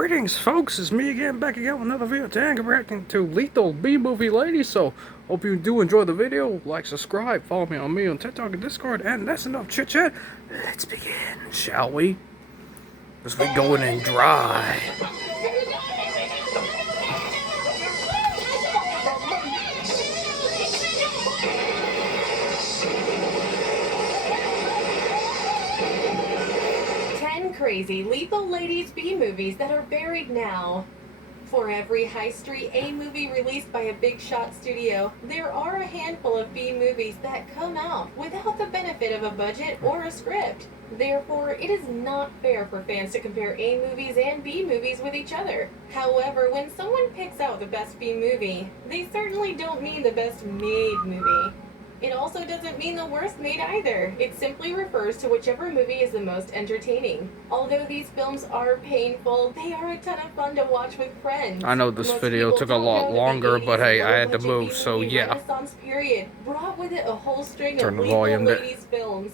Greetings, folks. It's me again, back again with another video. Today I'm reacting to Lethal B-Movie Ladies. So, hope you do enjoy the video. Like, subscribe, follow me on TikTok and Discord. And that's enough chit-chat. Let's begin, shall we? As we going in dry. 10 crazy Lethal Ladies B-movies that are buried now. For every high street A movie released by a big shot studio, there are a handful of B movies that come out without the benefit of a budget or a script. Therefore, it is not fair for fans to compare A movies and B movies with each other. However, when someone picks out the best B movie, they certainly don't mean the best made movie. It also doesn't mean the worst made either. It simply refers to whichever movie is the most entertaining. Although these films are painful, they are a ton of fun to watch with friends. I know this video took a lot longer, but hey, I had to move, so yeah. Renaissance period brought with it a whole string of Turn the Lethal volume down. Ladies films.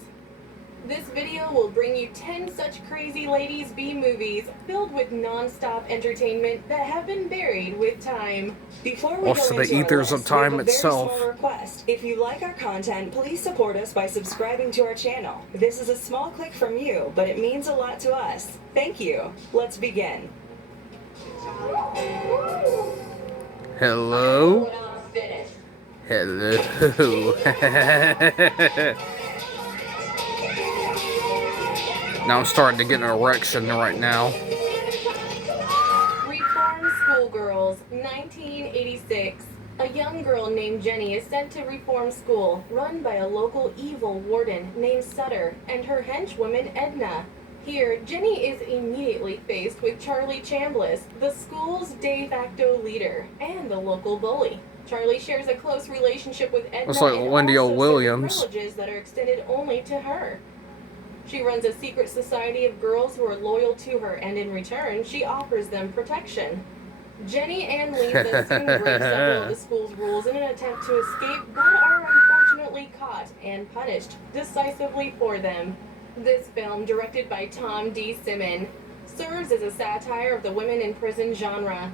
This video will bring you 10 such crazy ladies B movies filled with non-stop entertainment that have been buried with time. Before we Also, go the into ethers our of list, time we have a itself. very small request. If you like our content, please support us by subscribing to our channel. This is a small click from you, but it means a lot to us. Thank you. Let's begin. Hello? Hello. Now I'm starting to get an erection right now. Reform Schoolgirls, 1986. A young girl named Jenny is sent to reform school, run by a local evil warden named Sutter and her henchwoman Edna. Here, Jenny is immediately faced with Charlie Chambliss, the school's de facto leader, and the local bully. Charlie shares a close relationship with Edna Looks like and Wendy O. also Williams. certain privileges that are extended only to her. She runs a secret society of girls who are loyal to her, and in return, she offers them protection. Jenny and Lisa soon break several of the school's rules in an attempt to escape, but are unfortunately caught and punished decisively for them. This film, directed by Tom D. Simon, serves as a satire of the women in prison genre.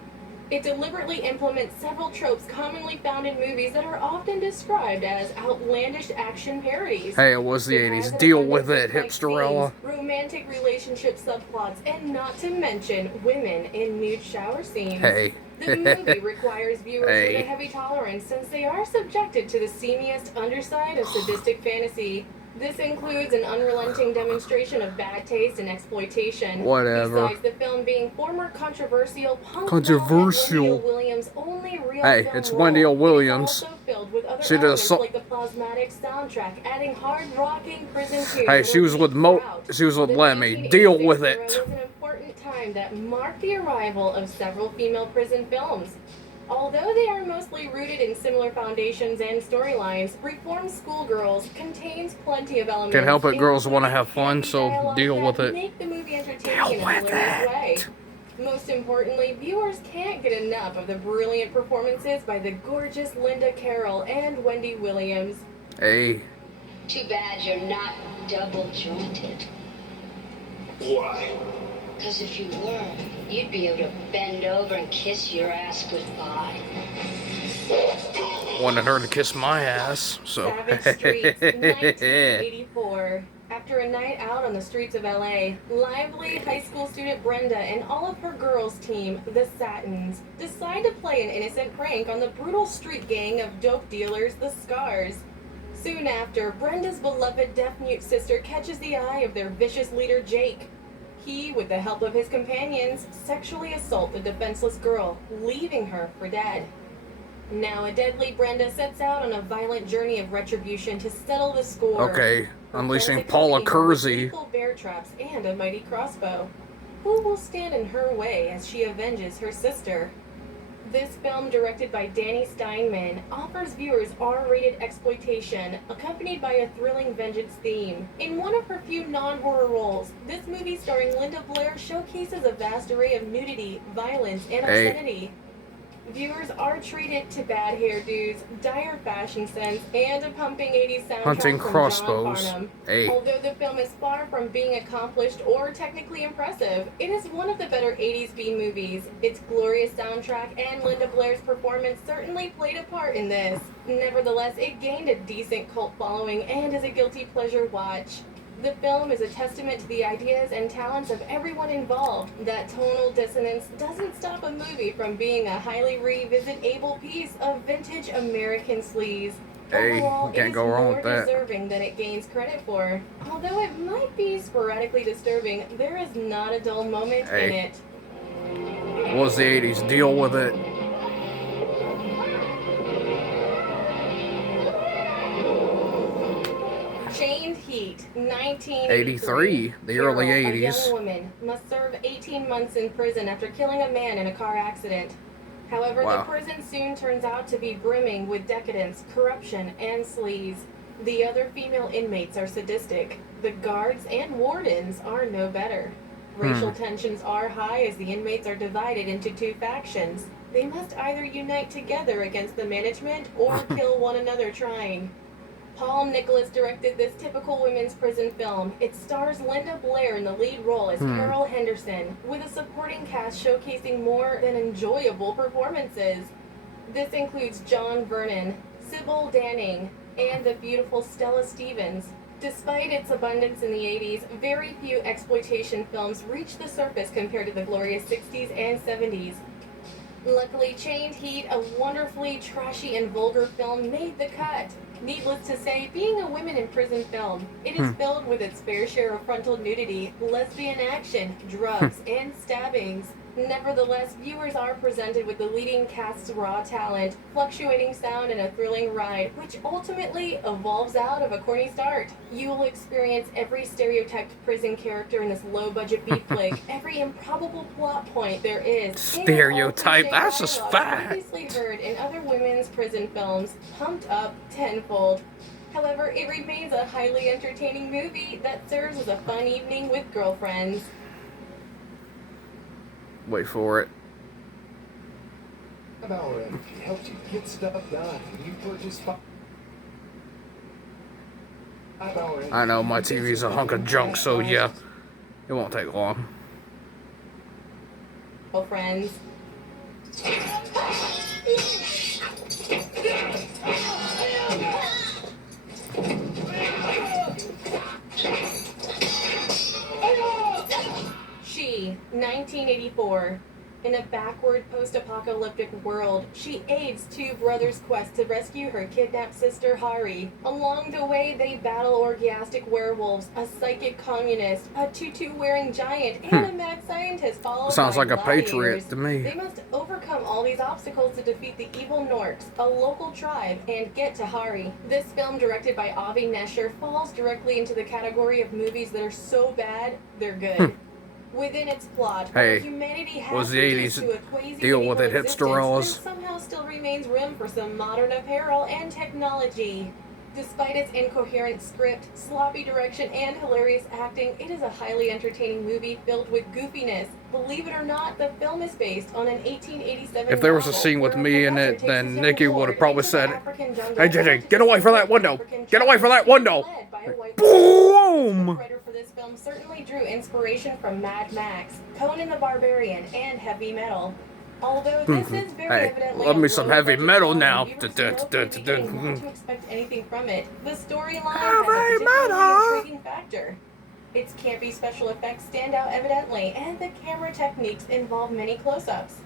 It deliberately implements several tropes commonly found in movies that are often described as outlandish action parodies. Hey, it was the 80s. Deal with it, hipsterella. Romantic relationship subplots, and not to mention women in nude shower scenes. Hey. The movie requires viewers Hey. with a heavy tolerance since they are subjected to the seamiest underside of sadistic fantasy. This includes an unrelenting demonstration of bad taste and exploitation. Whatever. Besides the film being former controversial punk Controversial. Wendy O. Williams' only real Hey, film it's role, Wendy O. it is Williams. also filled with other She did a elements so- like the plasmatic soundtrack, adding hard-rocking prison tunes. Hey, she was with Lemmy. Deal with it. It was an important time that marked the arrival of several female prison films. Although they are mostly rooted in similar foundations and storylines, Reform Schoolgirls contains plenty of elements. Can't help it, girls including wanna have fun, heavy so dialogue deal that with it. Make the movie entertaining Deal in a with hilarious it. way. Most importantly, viewers can't get enough of the brilliant performances by the gorgeous Linda Carroll and Wendy Williams. Hey. Too bad you're not double jointed. Why? Because if you were, you'd be able to bend over and kiss your ass goodbye. Wanted her to kiss my ass, so. Savage Streets, 1984. After a night out on the streets of LA, lively high school student Brenda and all of her girls' team, the Satins, decide to play an innocent prank on the brutal street gang of dope dealers, the Scars. Soon after, Brenda's beloved deaf-mute sister catches the eye of their vicious leader Jake. He, with the help of his companions, sexually assault the defenseless girl, leaving her for dead. Now a deadly Brenda sets out on a violent journey of retribution to settle the score. Okay, unleashing Friends Paula accompany her with Kersey. lethal bear traps and a mighty crossbow. Who will stand in her way as she avenges her sister? This film, directed by Danny Steinman, offers viewers R-rated exploitation, accompanied by a thrilling vengeance theme. In one of her few non-horror roles, this movie starring Linda Blair showcases a vast array of nudity, violence, and Hey. obscenity. Viewers are treated to bad hairdos, dire fashion sense, and a pumping 80s soundtrack Hunting from crossbows. John Farnham. Hey. Although the film is far from being accomplished or technically impressive, it is one of the better 80s B movies. Its glorious soundtrack and Linda Blair's performance certainly played a part in this. Nevertheless, it gained a decent cult following and is a guilty pleasure watch. The film is a testament to the ideas and talents of everyone involved. That tonal dissonance doesn't stop a movie from being a highly revisitable piece of vintage American sleaze. Hey, Overall, can't it is go wrong more with that. deserving than it gains credit for. Although it might be sporadically disturbing, there is not a dull moment in Hey. it. Was the 80s, deal with it. Chained Heat, 1983. 83, the early Carol, a 80s. young woman, must serve 18 months in prison after killing a man in a car accident. However, Wow. the prison soon turns out to be brimming with decadence, corruption, and sleaze. The other female inmates are sadistic. The guards and wardens are no better. Racial tensions are high as the inmates are divided into two factions. They must either unite together against the management or kill one another trying. Paul Nicholas directed this typical women's prison film. It stars Linda Blair in the lead role as Carol Henderson, with a supporting cast showcasing more than enjoyable performances. This includes John Vernon, Sybil Danning, and the beautiful Stella Stevens. Despite its abundance in the 80s, very few exploitation films reach the surface compared to the glorious 60s and 70s. Luckily, Chained Heat, a wonderfully trashy and vulgar film, made the cut. Needless to say, being a women in prison film, it is filled with its fair share of frontal nudity, lesbian action, drugs, and stabbings. Nevertheless, viewers are presented with the leading cast's raw talent, fluctuating sound, and a thrilling ride, which ultimately evolves out of a corny start. You will experience every stereotyped prison character in this low-budget B flick, every improbable plot point there is. Stereotype, that's just fact. Previously heard in other women's prison films, pumped up tenfold. However, it remains a highly entertaining movie that serves as a fun evening with girlfriends. Wait for it. Hour and helps you get stuff done. You purchase 5 hour. I know my TV's a hunk of junk, so yeah, it won't take long. Friends. She, 1984. In a backward post-apocalyptic world, she aids two brothers' quest to rescue her kidnapped sister Hari. Along the way, they battle orgiastic werewolves, a psychic communist, a tutu-wearing giant, and a mad scientist followed Sounds by like a gladiators. patriot to me. They must overcome all these obstacles to defeat the evil Norks, a local tribe, and get to Hari. This film, directed by Avi Nesher, falls directly into the category of movies that are so bad, they're good. Within its plot, Hey, while humanity has was the reduced 80s, to a quasi-medieval deal with it, existence, hipsterellas. there somehow still remains room for some modern apparel and technology. Despite its incoherent script, sloppy direction, and hilarious acting, it is a highly entertaining movie filled with goofiness. Believe it or not, the film is based on an 1887 If there was a novel scene with where a me in professor it, takes then his young Nikki would ward have probably into the said, African jungle "Hey, JJ, to get away from that discover window! African Get away from that tribes window!" led by a white Boom! The writer for this film certainly drew inspiration from Mad Max, Conan the Barbarian, and heavy metal. Although this is very Hey, evidently love a me some heavy low-budget metal film, now. viewers will from the beginning not to expect anything from it. The storyline has Heavy a particularly metal! intriguing factor. Its campy special effects stand out evidently, and the camera techniques involve many close-ups.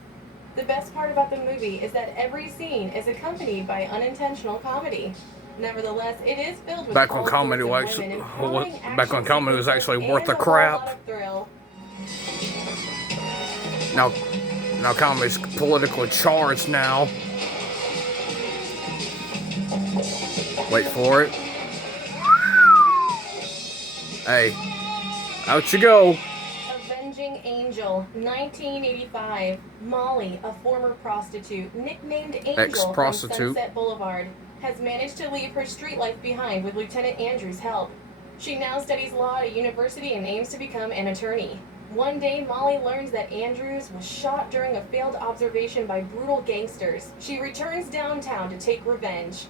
The best part about the movie is that every scene is accompanied by unintentional comedy. Nevertheless, it is filled with Back when all comedy sorts of was- women, back empowering when action comedy was sequences, actually worth and the a whole crap. lot of thrill. Now comedy's politically charged now. Wait for it. Hey, out you go. Avenging Angel, 1985. Molly, a former prostitute, nicknamed Angel from Ex-prostitute. Sunset Boulevard, has managed to leave her street life behind with Lieutenant Andrew's help. She now studies law at a university and aims to become an attorney. One day, Molly learns that Andrews was shot during a failed observation by brutal gangsters. She returns downtown to take revenge.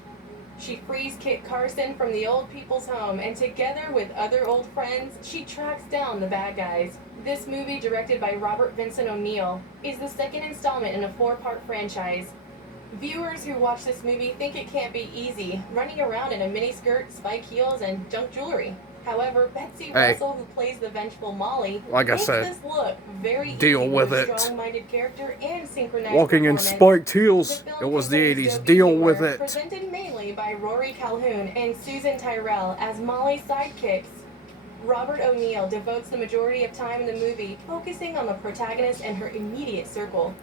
She frees Kit Carson from the old people's home, and together with other old friends, she tracks down the bad guys. This movie, directed by Robert Vincent O'Neill, is the second installment in a 4-part franchise. Viewers who watch this movie think it can't be easy, running around in a miniskirt, spike heels, and junk jewelry. However, Betsy Russell, who plays the vengeful Molly, like I makes said, this look very deal easy with with it. a strong-minded character and synchronized Walking in performance. spiked heels. The It film was the contains 80s. jokey Deal humor, with it. Presented mainly by Rory Calhoun and Susan Tyrrell as Molly's sidekicks. Robert O'Neill devotes the majority of time in the movie focusing on the protagonist and her immediate circle.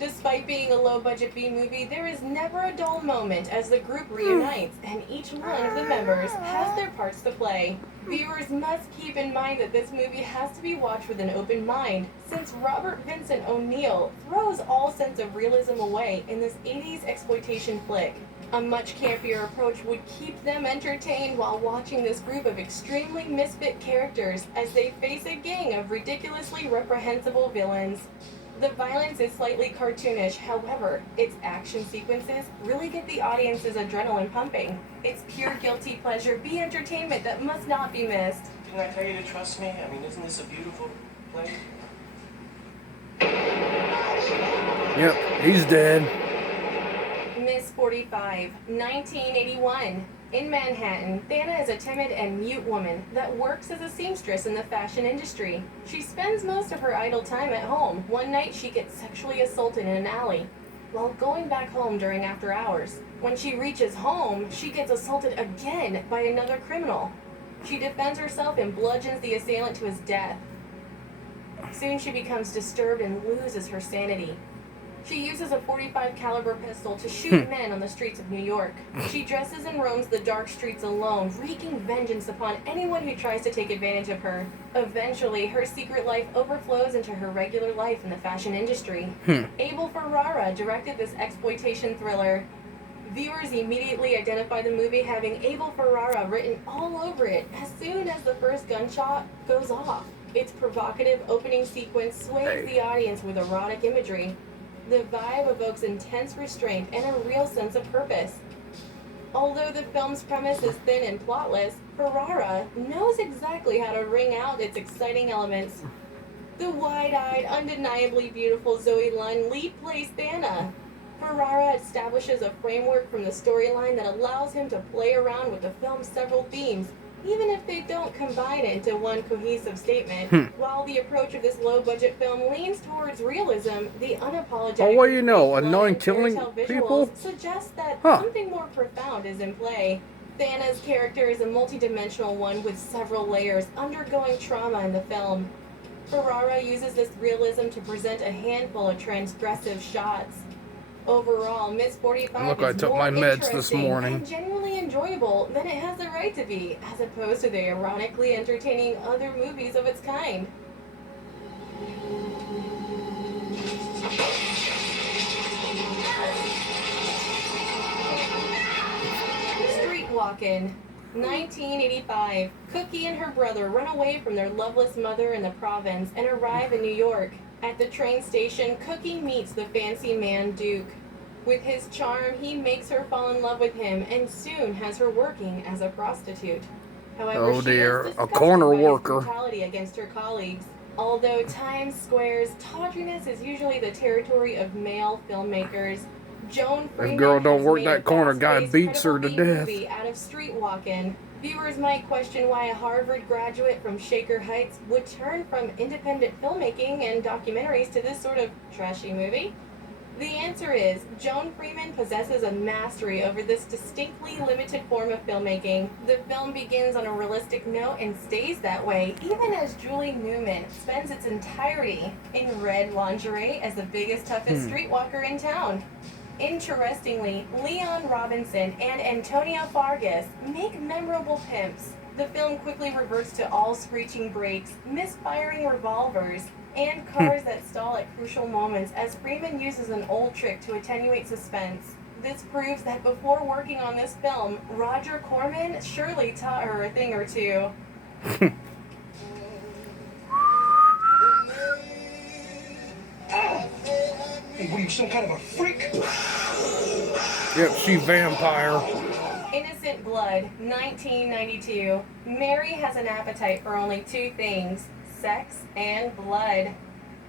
Despite being a low-budget B-movie, there is never a dull moment as the group reunites, and each one of the members has their parts to play. Viewers must keep in mind that this movie has to be watched with an open mind, since Robert Vincent O'Neill throws all sense of realism away in this 80s exploitation flick. A much campier approach would keep them entertained while watching this group of extremely misfit characters as they face a gang of ridiculously reprehensible villains. The violence is slightly cartoonish, however, its action sequences really get the audience's adrenaline pumping. It's pure guilty pleasure B entertainment that must not be missed. Didn't I tell you to trust me? I mean, isn't this a beautiful place? Yep, he's dead. Miss 45, 1981. In Manhattan, Thana is a timid and mute woman that works as a seamstress in the fashion industry. She spends most of her idle time at home. One night, she gets sexually assaulted in an alley while going back home during after hours. When she reaches home, she gets assaulted again by another criminal. She defends herself and bludgeons the assailant to his death. Soon she becomes disturbed and loses her sanity. She uses a .45 caliber pistol to shoot men on the streets of New York. She dresses and roams the dark streets alone, wreaking vengeance upon anyone who tries to take advantage of her. Eventually, her secret life overflows into her regular life in the fashion industry. Abel Ferrara directed this exploitation thriller. Viewers immediately identify the movie having Abel Ferrara written all over it as soon as the first gunshot goes off. Its provocative opening sequence sways the audience with erotic imagery. The vibe evokes intense restraint and a real sense of purpose. Although the film's premise is thin and plotless, Ferrara knows exactly how to wring out its exciting elements. The wide-eyed, undeniably beautiful Zoe Lunn lead plays Thana. Ferrara establishes a framework from the storyline that allows him to play around with the film's several themes, even if they don't combine it into one cohesive statement. While the approach of this low-budget film leans towards realism, the unapologetic Oh, well, you know, blood annoying and killing fairy tale people? visuals suggest that something more profound is in play. Thana's character is a multidimensional one with several layers, undergoing trauma in the film. Ferrara uses this realism to present a handful of transgressive shots. Overall, Miss 45 Look, is I took more my meds this interesting morning. and genuinely enjoyable than it has the right to be, as opposed to the ironically entertaining other movies of its kind. Streetwalkin'. 1985. Cookie and her brother run away from their loveless mother in the province and arrive in New York. At the train station, Cookie meets the fancy man Duke. With his charm, he makes her fall in love with him and soon has her working as a prostitute. However, Oh she dear, is a disgusted corner by his worker. brutality against her colleagues. Although Times Square's tawdriness is usually the territory of male filmmakers, Joan Freeman girl don't has work made that a corner, guy fast-paced, beats her to credible death. B-movie out of Streetwalkin'. Viewers might question why a Harvard graduate from Shaker Heights would turn from independent filmmaking and documentaries to this sort of trashy movie. The answer is, Joan Freeman possesses a mastery over this distinctly limited form of filmmaking. The film begins on a realistic note and stays that way, even as Julie Newman spends its entirety in red lingerie as the biggest, toughest streetwalker in town. Interestingly, Leon Robinson and Antonio Fargas make memorable pimps. The film quickly reverts to all screeching brakes, misfiring revolvers, and cars that stall at crucial moments as Freeman uses an old trick to attenuate suspense. This proves that before working on this film, Roger Corman surely taught her a thing or two. What are you, some kind of a freak? Yep, she vampire. Innocent Blood, 1992. Mary has an appetite for only two things: sex and blood.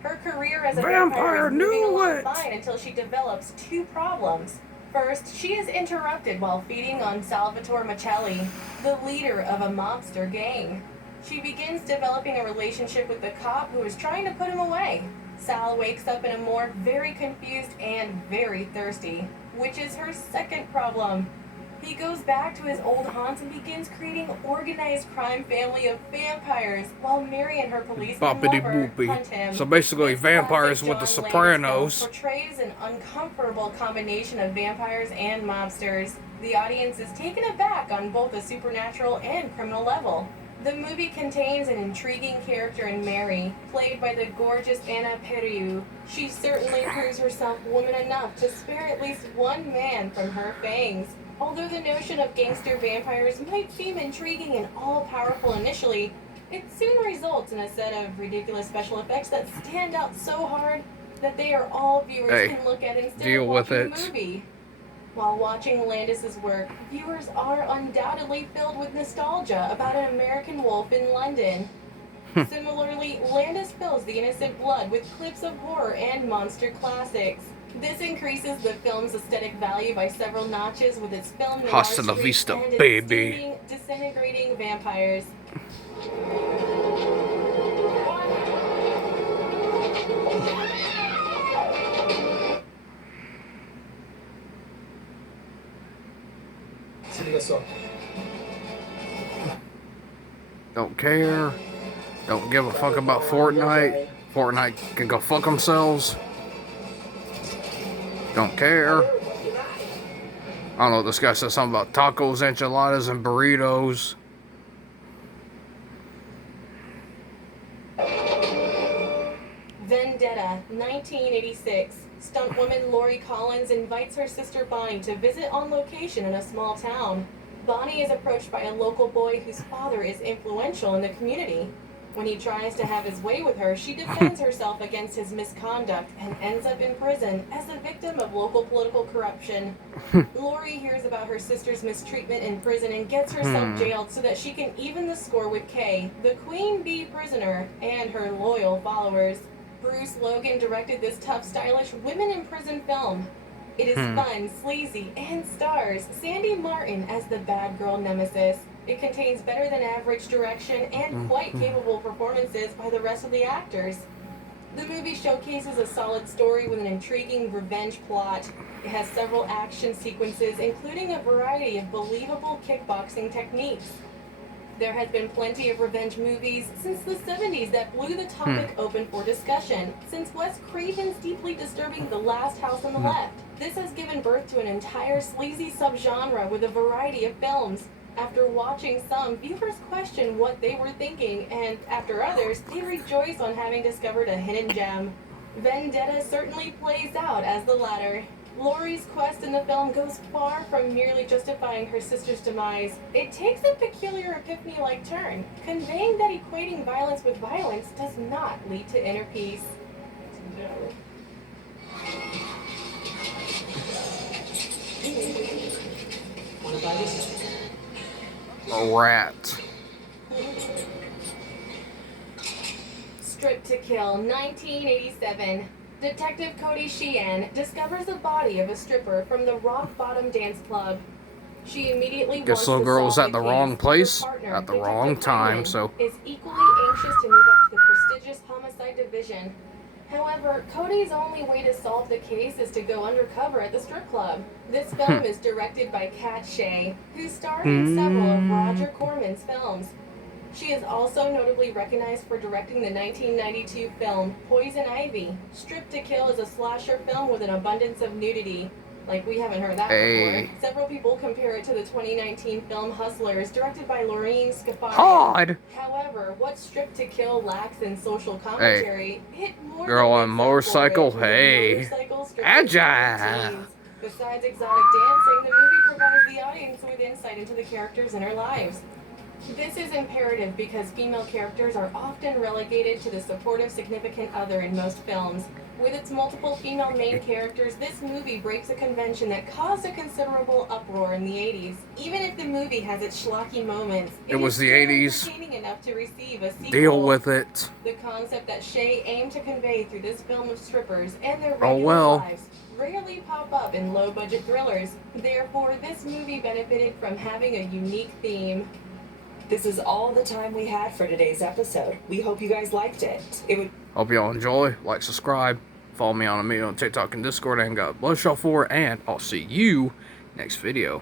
Her career as a vampire is moving along fine until she develops two problems. First, she is interrupted while feeding on Salvatore Michelli, the leader of a mobster gang. She begins developing a relationship with the cop who is trying to put him away. Sal wakes up in a morgue very confused and very thirsty, which is her second problem. He goes back to his old haunts and begins creating organized crime family of vampires, while Mary and her policeman lover hunt him. So basically, This vampires classic with the John Landis Sopranos. film portrays an uncomfortable combination of vampires and mobsters. The audience is taken aback on both a supernatural and criminal level. The movie contains an intriguing character in Mary, played by the gorgeous Anna Periu. She certainly proves herself woman enough to spare at least one man from her fangs. Although the notion of gangster vampires might seem intriguing and all-powerful initially, it soon results in a set of ridiculous special effects that stand out so hard that they are all viewers can look at instead of watching the movie. While watching Landis's work, viewers are undoubtedly filled with nostalgia about an American wolf in London. Similarly, Landis fills The Innocent Blood with clips of horror and monster classics. This increases the film's aesthetic value by several notches with its film noir Hasta la streak vista, and its baby. stinging, disintegrating vampires. Don't care. Don't give a fuck about Fortnite. Fortnite can go fuck themselves. Don't care. I don't know, this guy said something about tacos, enchiladas, and burritos. Vendetta, 1986. Stuntwoman Lori Collins invites her sister Bonnie to visit on location in a small town. Bonnie is approached by a local boy whose father is influential in the community. When he tries to have his way with her, she defends herself against his misconduct and ends up in prison as a victim of local political corruption. Lori hears about her sister's mistreatment in prison and gets herself jailed so that she can even the score with Kay, the queen bee prisoner, and her loyal followers. Bruce Logan directed this tough, stylish women in prison film. It is fun, sleazy, and stars Sandy Martin as the bad girl nemesis. It contains better than average direction and quite capable performances by the rest of the actors. The movie showcases a solid story with an intriguing revenge plot. It has several action sequences, including a variety of believable kickboxing techniques. There has been plenty of revenge movies since the 70s that blew the topic open for discussion, since Wes Craven's deeply disturbing The Last House on the Left. This has given birth to an entire sleazy subgenre with a variety of films. After watching some, viewers question what they were thinking, and after others, they rejoice on having discovered a hidden gem. Vendetta certainly plays out as the latter. Laurie's quest in the film goes far from merely justifying her sister's demise. It takes a peculiar epiphany-like turn, conveying that equating violence with violence does not lead to inner peace. A rat. Strip to Kill, 1987. Detective Cody Sheehan discovers the body of a stripper from the Rock Bottom Dance Club. She immediately Guess little girl was at the wrong place at the wrong time, so is equally anxious to move up to the prestigious homicide division. However, Cody's only way to solve the case is to go undercover at the strip club. This film is directed by Kat Shea, who starred in several of Roger Corman's films. She is also notably recognized for directing the 1992 film Poison Ivy. Strip to Kill is a slasher film with an abundance of nudity. Like, we haven't heard that before. Several people compare it to the 2019 film Hustlers, directed by Lorene Scafaria. However, what Strip to Kill lacks in social commentary, it more girl on than motorcycle, makes up for it with hey, motorcycle agile. routines. Besides exotic dancing, the movie provides the audience with insight into the characters' inner lives. This is imperative because female characters are often relegated to the supportive significant other in most films. With its multiple female main characters, this movie breaks a convention that caused a considerable uproar in the 80s. Even if the movie has its schlocky moments, It was is the still 80s. entertaining enough to receive a sequel. Deal with it. The concept that Shay aimed to convey through this film of strippers and their Oh, regular well. lives rarely pop up in low-budget thrillers. Therefore, this movie benefited from having a unique theme. This is all the time we had for today's episode. We hope you guys liked it. Hope y'all enjoy. Like, subscribe. Follow me on TikTok and Discord. And God bless y'all for it. And I'll see you next video.